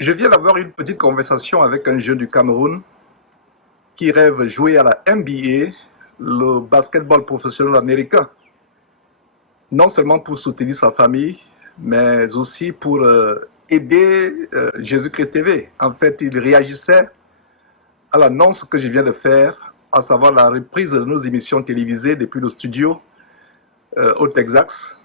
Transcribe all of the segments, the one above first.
Je viens d'avoir une petite conversation avec un jeune du Cameroun qui rêve jouer à la NBA, le basketball professionnel américain, non seulement pour soutenir sa famille, mais aussi pour aider Jésus-Christ TV. En fait, il réagissait à l'annonce que je viens de faire, à savoir la reprise de nos émissions télévisées depuis le studio au Texas.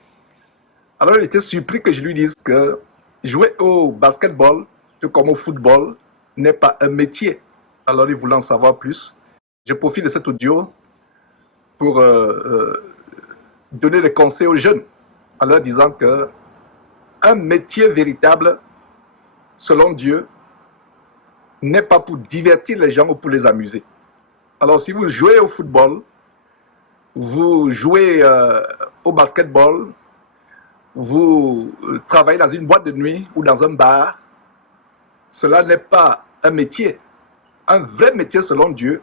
Alors, il était surpris que je lui dise que jouer au basketball, tout comme au football, n'est pas un métier. Alors, il voulait en savoir plus. Je profite de cet audio pour donner des conseils aux jeunes, en leur disant que un métier véritable, selon Dieu, n'est pas pour divertir les gens ou pour les amuser. Alors, si vous jouez au football, vous jouez au basketball, vous travaillez dans une boîte de nuit ou dans un bar, cela n'est pas un métier. Un vrai métier, selon Dieu,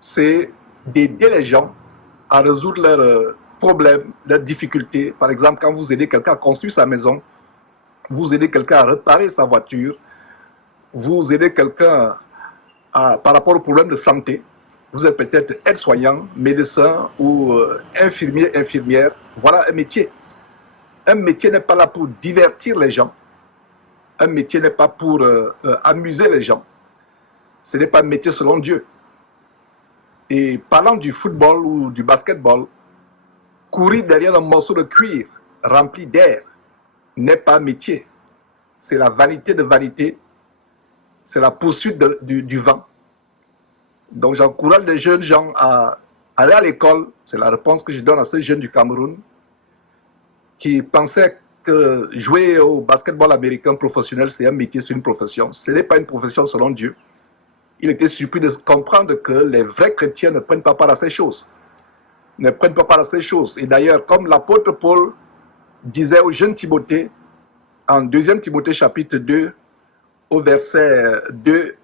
c'est d'aider les gens à résoudre leurs problèmes, leurs difficultés. Par exemple, quand vous aidez quelqu'un à construire sa maison, vous aidez quelqu'un à réparer sa voiture, vous aidez quelqu'un par rapport aux problèmes de santé. Vous êtes peut-être aide-soignant, médecin ou infirmier, infirmière. Voilà un métier. Un métier n'est pas là pour divertir les gens. Un métier n'est pas pour amuser les gens. Ce n'est pas un métier selon Dieu. Et parlant du football ou du basketball, courir derrière un morceau de cuir rempli d'air n'est pas un métier. C'est la vanité de vanité. C'est la poursuite du vent. Donc j'encourage les jeunes gens à aller à l'école. C'est la réponse que je donne à ces jeunes du Cameroun qui pensaient que jouer au basketball américain professionnel, c'est un métier, c'est une profession. Ce n'est pas une profession selon Dieu. Il était surpris de comprendre que les vrais chrétiens ne prennent pas part à ces choses. Ne prennent pas part à ces choses. Et d'ailleurs, comme l'apôtre Paul disait au jeune Timothée, en 2 Timothée chapitre 2, au verset 2,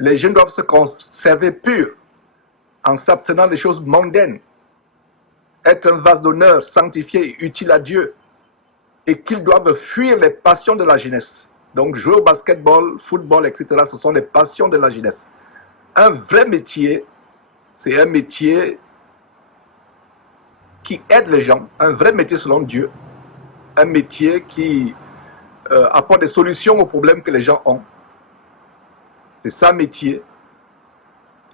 les jeunes doivent se conserver purs en s'abstenant des choses mondaines, être un vase d'honneur sanctifié et utile à Dieu, et qu'ils doivent fuir les passions de la jeunesse. Donc jouer au basketball, football, etc., ce sont les passions de la jeunesse. Un vrai métier, c'est un métier qui aide les gens, un vrai métier selon Dieu, un métier qui apporte des solutions aux problèmes que les gens ont. C'est ça, métier.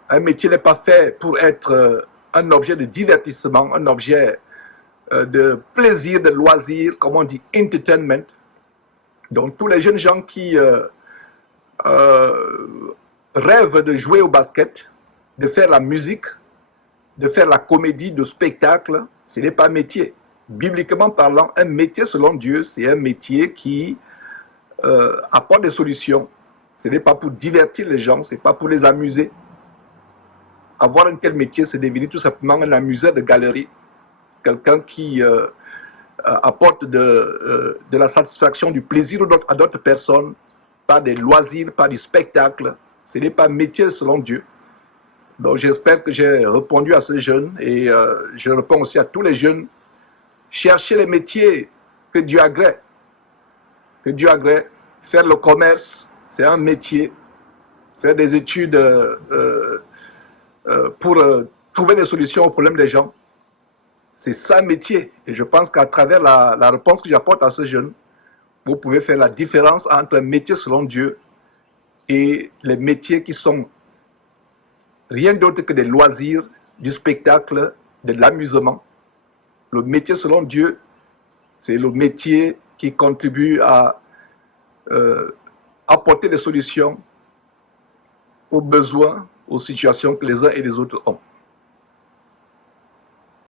Un métier n'est pas fait pour être un objet de divertissement, un objet de plaisir, de loisir, comme on dit, entertainment. Donc, tous les jeunes gens qui rêvent de jouer au basket, de faire la musique, de faire la comédie, de spectacle, ce n'est pas un métier. Bibliquement parlant, un métier selon Dieu, c'est un métier qui apporte des solutions. Ce n'est pas pour divertir les gens, ce n'est pas pour les amuser. Avoir un tel métier, c'est devenir tout simplement un amuseur de galerie. Quelqu'un qui apporte de la satisfaction, du plaisir à d'autres personnes, par des loisirs, par du spectacle. Ce n'est pas un métier selon Dieu. Donc j'espère que j'ai répondu à ces jeunes et je réponds aussi à tous les jeunes. Cherchez les métiers que Dieu agrée. Que Dieu agrée. Faire le commerce, c'est un métier. Faire des études pour trouver des solutions aux problèmes des gens, c'est ça un métier. Et je pense qu'à travers la réponse que j'apporte à ces jeunes, vous pouvez faire la différence entre un métier selon Dieu et les métiers qui sont rien d'autre que des loisirs, du spectacle, de l'amusement. Le métier selon Dieu, c'est le métier qui contribue à apporter des solutions aux besoins, aux situations que les uns et les autres ont.